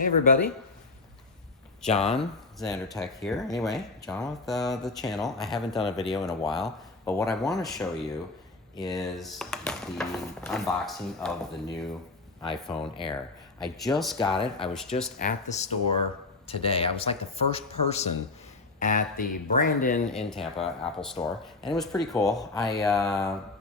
Hey everybody, JohnXanderTech here. Anyway, John with the channel. I haven't done a video in a while, but what I want to show you is the unboxing of the new iPhone Air. I just got it. I was just at the store today. I was like the first person at the Brandon in Tampa Apple store, and it was pretty cool. I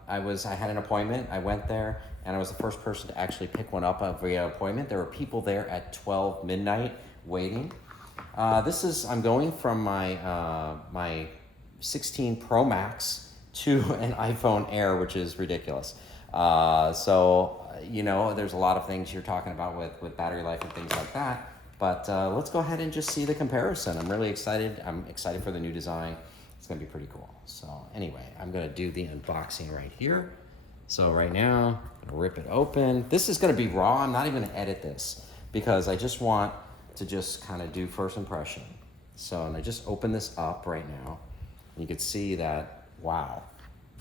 had an appointment. I went there, and I was the first person to actually pick one up via appointment. There were people there at 12 midnight waiting. I'm going from my 16 Pro Max to an iPhone Air, which is ridiculous. There's a lot of things you're talking about with battery life and things like that. But let's go ahead and just see the comparison. I'm really excited. I'm excited for the new design. It's gonna be pretty cool. So anyway, I'm gonna do the unboxing right here. So right now, I'm gonna rip it open. This is gonna be raw. I'm not even gonna edit this because I just want to just kind of do first impression. So, and I just open this up right now. You can see that, wow,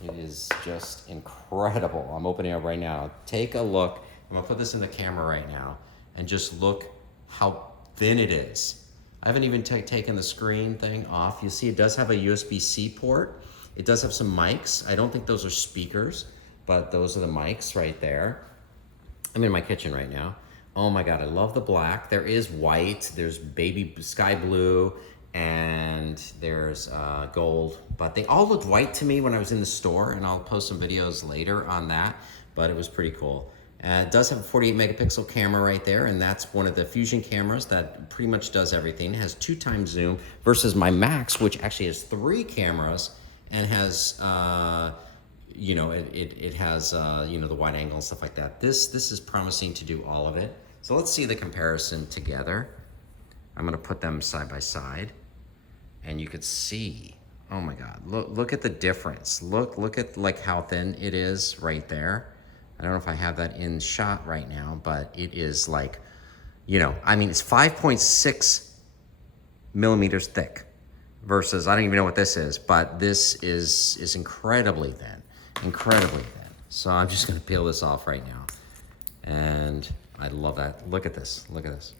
it is just incredible. I'm opening it up right now. Take a look. I'm gonna put this in the camera right now and just look how thin it is. I haven't even taken the screen thing off. You see it does have a USB-C port. It does have some mics. I don't think those are speakers, but those are the mics right there. I'm in my kitchen right now. Oh my God, I love the black. There is white, there's baby sky blue, and there's gold, but they all looked white to me when I was in the store, and I'll post some videos later on that, but it was pretty cool. It does have a 48 megapixel camera right there, and that's one of the Fusion cameras that pretty much does everything. It has 2x zoom versus my Max, which actually has 3 cameras and has, it has, the wide angle and stuff like that. This is promising to do all of it. So let's see the comparison together. I'm gonna put them side by side, and you could see, oh my God, look at the difference. Look at like how thin it is right there. I don't know if I have that in shot right now, but it is like, it's 5.6 millimeters thick versus, I don't even know what this is, but this is incredibly thin, incredibly thin. So I'm just gonna peel this off right now. And I love that. Look at this, look at this.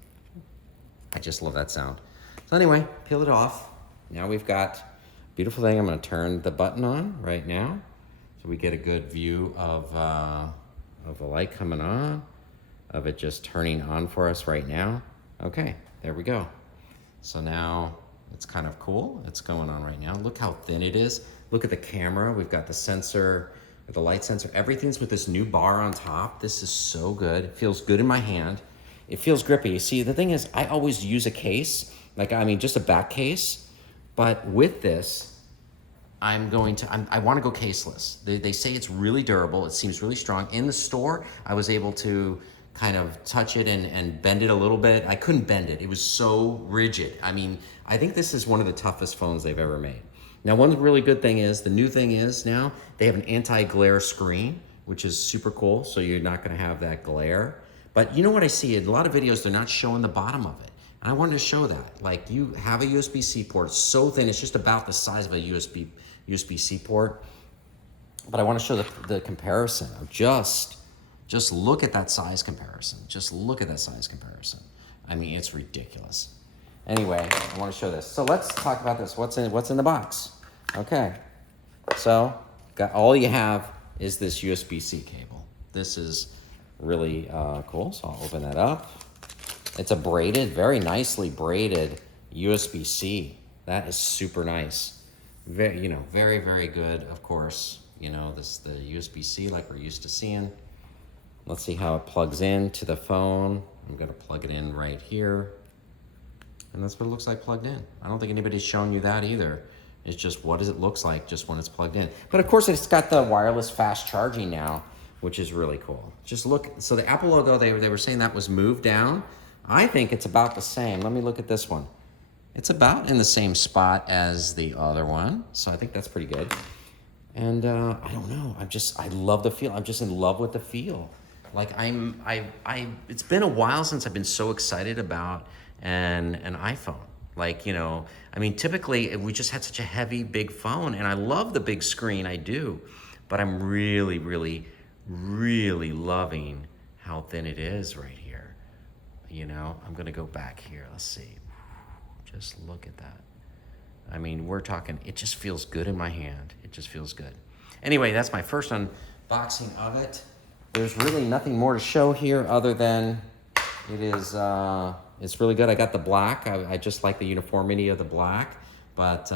I just love that sound. So anyway, peel it off. Now we've got beautiful thing. I'm gonna turn the button on right now so we get a good view of the light coming on, of it just turning on for us right now. Okay, there we go. So now it's kind of cool. It's going on right now. Look how thin it is. Look at the camera. We've got the sensor, the light sensor. Everything's with this new bar on top. This is so good. It feels good in my hand. It feels grippy. You see, the thing is, I always use a case, just a back case, but with this, I want to go caseless. They say it's really durable. It seems really strong. In the store, I was able to kind of touch it and bend it a little bit. I couldn't bend it. It was so rigid. I think this is one of the toughest phones they've ever made. Now, one really good thing is, the new thing is now, they have an anti-glare screen, which is super cool, so you're not gonna have that glare. But you know what I see? In a lot of videos, they're not showing the bottom of it. And I wanted to show that. Like, you have a USB-C port, it's so thin, it's just about the size of a USB-C port. But I want to show the comparison of just look at that size comparison. Just look at that size comparison. It's ridiculous. Anyway, I want to show this. So let's talk about this. What's in the box? Okay. So all you have is this USB-C cable. This is really cool. So I'll open that up. It's a very nicely braided USB-C. That is super nice. Very, very good. Of course, the USB-C like we're used to seeing. Let's see how it plugs in to the phone. I'm gonna plug it in right here. And that's what it looks like plugged in. I don't think anybody's shown you that either. It's just what does it looks like just when it's plugged in. But of course it's got the wireless fast charging now, which is really cool. Just look, so the Apple logo, they were saying that was moved down. I think it's about the same. Let me look at this one. It's about in the same spot as the other one. So I think that's pretty good. And I don't know, I love the feel. I'm just in love with the feel. Like it's been a while since I've been so excited about an iPhone. Typically we just had such a heavy, big phone, and I love the big screen, I do. But I'm really, really, really loving how thin it is right here. You know, I'm gonna go back here. Let's see. Just look at that. I mean, we're talking, it just feels good in my hand. It just feels good. Anyway, that's my first unboxing of it. There's really nothing more to show here other than it is, it's really good. I got the black. I just like the uniformity of the black. But,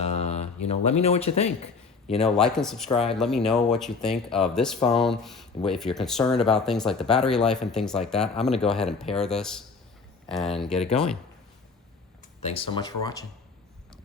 you know, let me know what you think. You know, like and subscribe. Let me know what you think of this phone. If you're concerned about things like the battery life and things like that, I'm going to go ahead and pair this and get it going. Thanks so much for watching.